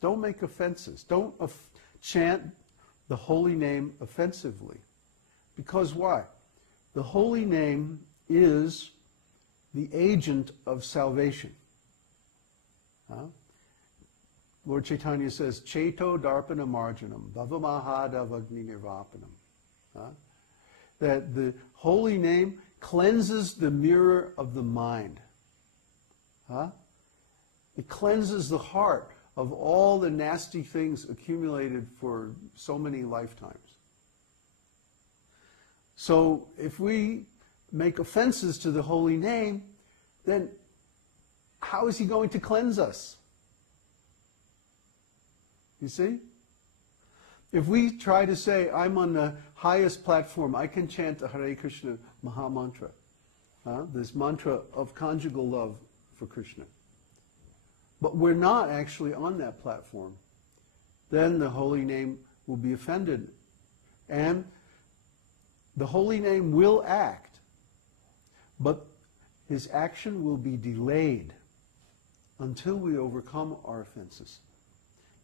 Don't make offenses. Don't chant the holy name offensively. Because why? The holy name is the agent of salvation. Lord Chaitanya says, Cheto darpana marjanam, bhavamahadavagni nirvapanam. That the holy name cleanses the mirror of the mind. It cleanses the heart of all the nasty things accumulated for so many lifetimes. So if we make offenses to the holy name, then how is he going to cleanse us? You see? If we try to say, I'm on the highest platform, I can chant the Hare Krishna Maha Mantra, this mantra of conjugal love for Krishna, but we're not actually on that platform, then the holy name will be offended. And the holy name will act, but his action will be delayed until we overcome our offenses.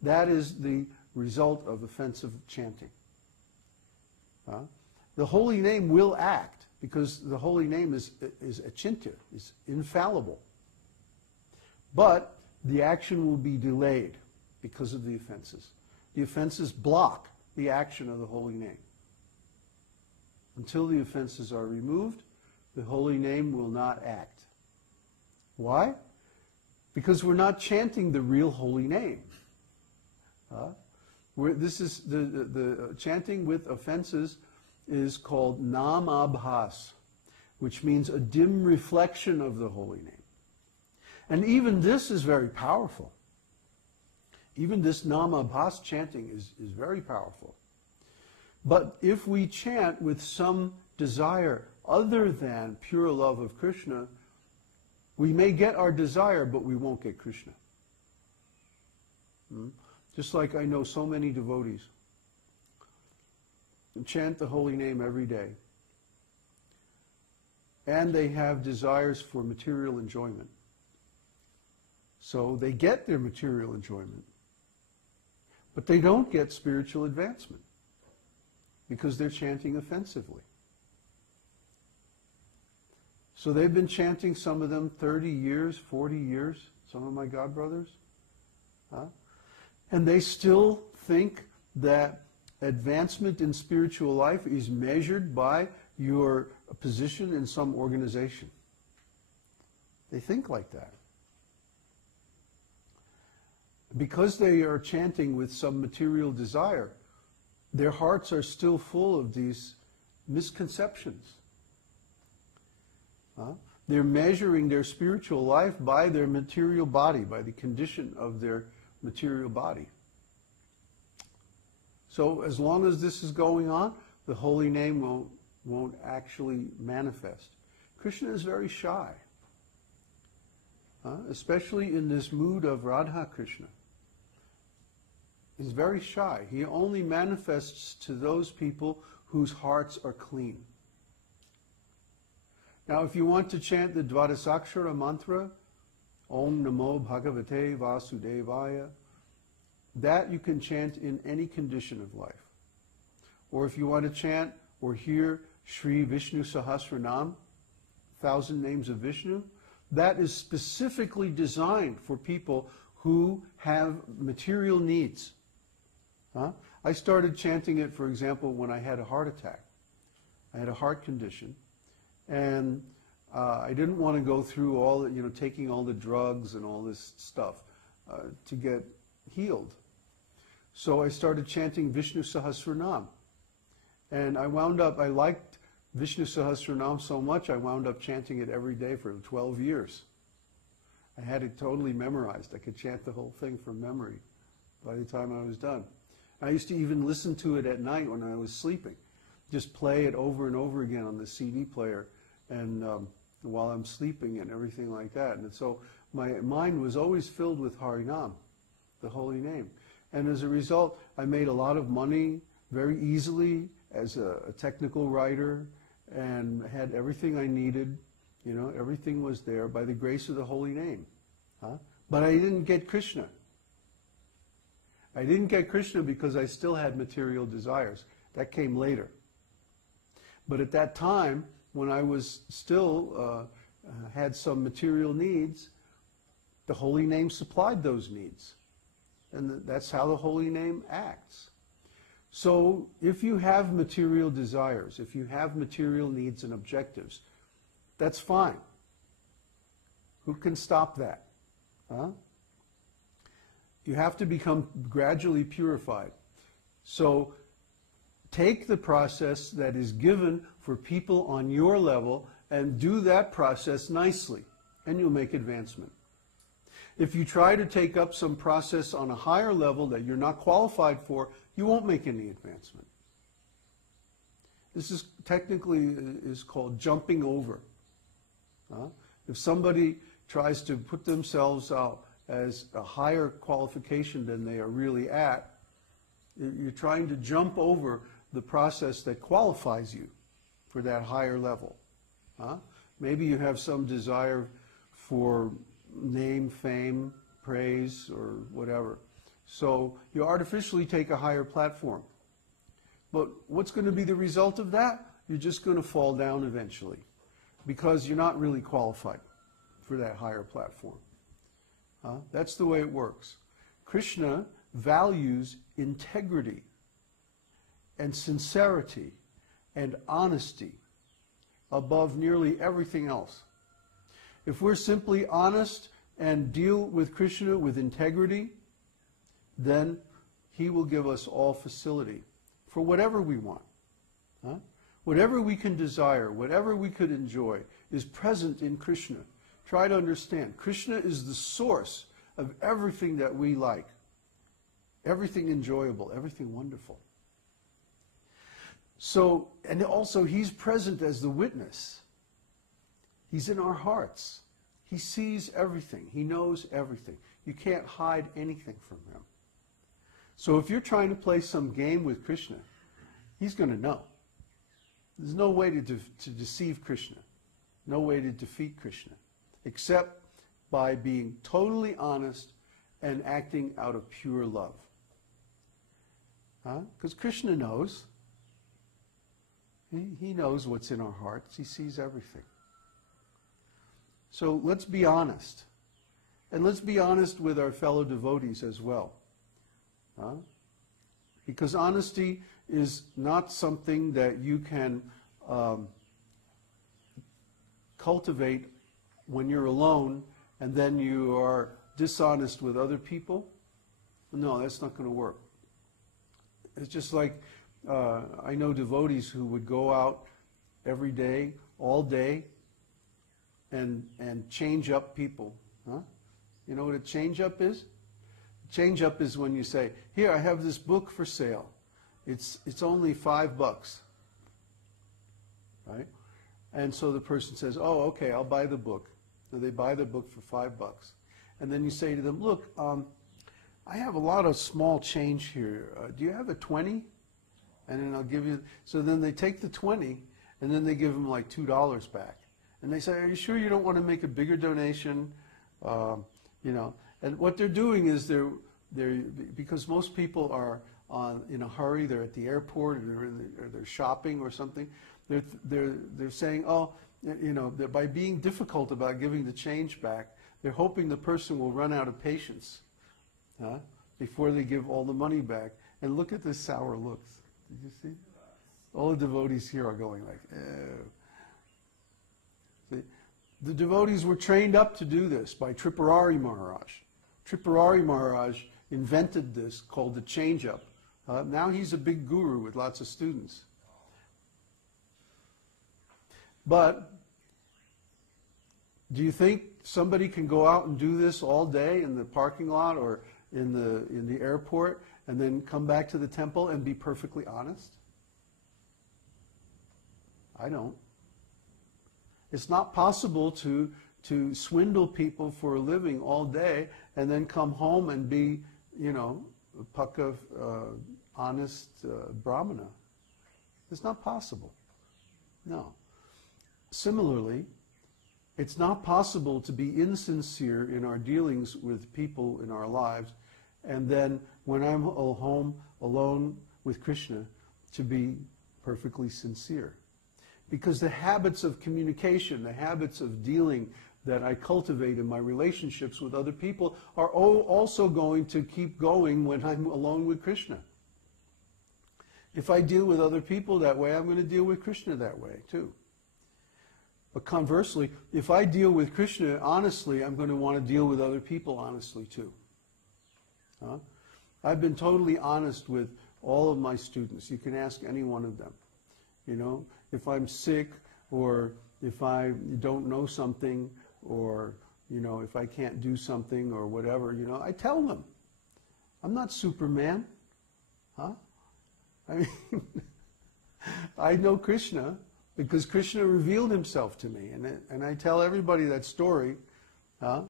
That is the result of offensive chanting. The holy name will act, because the holy name is achintya, is infallible. But the action will be delayed because of the offenses. The offenses block the action of the holy name. Until the offenses are removed, the holy name will not act. Why? Because we're not chanting the real holy name. This is the chanting with offenses is called namabhas, which means a dim reflection of the holy name. And even this is very powerful. Even this namabhas chanting is very powerful. But if we chant with some desire other than pure love of Krishna, we may get our desire, but we won't get Krishna. Just like I know so many devotees who chant the holy name every day, and they have desires for material enjoyment. So they get their material enjoyment, but they don't get spiritual advancement because they're chanting offensively. So they've been chanting, some of them 30 years, 40 years, some of my godbrothers. And they still think that advancement in spiritual life is measured by your position in some organization. They think like that. Because they are chanting with some material desire, their hearts are still full of these misconceptions. They're measuring their spiritual life by their material body, by the condition of their material body. So as long as this is going on, the holy name won't actually manifest. Krishna is very shy, especially in this mood of Radha Krishna. He's very shy. He only manifests to those people whose hearts are clean. Now, if you want to chant the Dvadasakshara mantra, Om Namo Bhagavate Vasudevaya, that you can chant in any condition of life. Or if you want to chant or hear Sri Vishnu Sahasranam, 1,000 names of Vishnu, that is specifically designed for people who have material needs. I started chanting it, for example, when I had a heart attack. I had a heart condition. And I didn't want to go through all the, taking all the drugs and all this stuff to get healed. So I started chanting Vishnu Sahasranam. And I liked Vishnu Sahasranam so much, I wound up chanting it every day for 12 years. I had it totally memorized. I could chant the whole thing from memory by the time I was done. I used to even listen to it at night when I was sleeping. Just play it over and over again on the CD player and while I'm sleeping and everything like that. And so my mind was always filled with Harinam, the holy name. And as a result, I made a lot of money very easily as a technical writer and had everything I needed. Everything was there by the grace of the holy name. But I didn't get Krishna. I didn't get Krishna because I still had material desires. That came later. But at that time, when I was still had some material needs, the holy name supplied those needs. And that's how the holy name acts. So if you have material desires, if you have material needs and objectives, that's fine. Who can stop that? Huh? You have to become gradually purified. So take the process that is given for people on your level and do that process nicely, and you'll make advancement. If you try to take up some process on a higher level that you're not qualified for, you won't make any advancement. This is technically is called jumping over. If somebody tries to put themselves out as a higher qualification than they are really at, you're trying to jump over the process that qualifies you for that higher level. Maybe you have some desire for name, fame, praise, or whatever. So you artificially take a higher platform. But what's going to be the result of that? You're just going to fall down eventually because you're not really qualified for that higher platform. That's the way it works. Krishna values integrity and sincerity and honesty above nearly everything else. If we're simply honest and deal with Krishna with integrity, then he will give us all facility for whatever we want. Whatever we can desire, whatever we could enjoy is present in Krishna. Try to understand. Krishna is the source of everything that we like. Everything enjoyable, everything wonderful. So, and also he's present as the witness. He's in our hearts. He sees everything. He knows everything. You can't hide anything from him. So if you're trying to play some game with Krishna, he's going to know. There's no way to deceive Krishna. No way to defeat Krishna. Except by being totally honest and acting out of pure love. Because Krishna knows. He knows what's in our hearts. He sees everything. So let's be honest. And let's be honest with our fellow devotees as well. Because honesty is not something that you can cultivate when you're alone and then you are dishonest with other people. No, that's not going to work. It's just like I know devotees who would go out every day, all day, and change up people. You know what a change up is? Change up is when you say, here, I have this book for sale. It's only $5. Right? And so the person says, oh, okay, I'll buy the book. So they buy the book for $5. And then you say to them, look, I have a lot of small change here. Do you have a 20? And then I'll give you, so then they take the 20, and then they give them like $2 back. And they say, are you sure you don't want to make a bigger donation? You know, and what they're doing is they're because most people are in a hurry, they're at the airport, or they're shopping or something. They're saying, oh, you know, by being difficult about giving the change back, they're hoping the person will run out of patience before they give all the money back. And look at this sour looks. Did you see? All the devotees here are going like, ew. See? The devotees were trained up to do this by Tripurari Maharaj. Tripurari Maharaj invented this called the change-up. Now he's a big guru with lots of students. But do you think somebody can go out and do this all day in the parking lot or in the airport and then come back to the temple and be perfectly honest? I don't. It's not possible to swindle people for a living all day and then come home and be, you know, a puck of honest brahmana. It's not possible. No. Similarly, it's not possible to be insincere in our dealings with people in our lives And then when I'm home alone with Krishna, to be perfectly sincere. Because the habits of communication, the habits of dealing that I cultivate in my relationships with other people are also going to keep going when I'm alone with Krishna. If I deal with other people that way, I'm going to deal with Krishna that way too. But conversely, if I deal with Krishna honestly, I'm going to want to deal with other people honestly too. Huh? I've been totally honest with all of my students. You can ask any one of them. You know, if I'm sick, or if I don't know something, or, you know, if I can't do something or whatever, you know, I tell them. I'm not Superman. Huh? I mean, I know Krishna because Krishna revealed himself to me. And I tell everybody that story. Huh?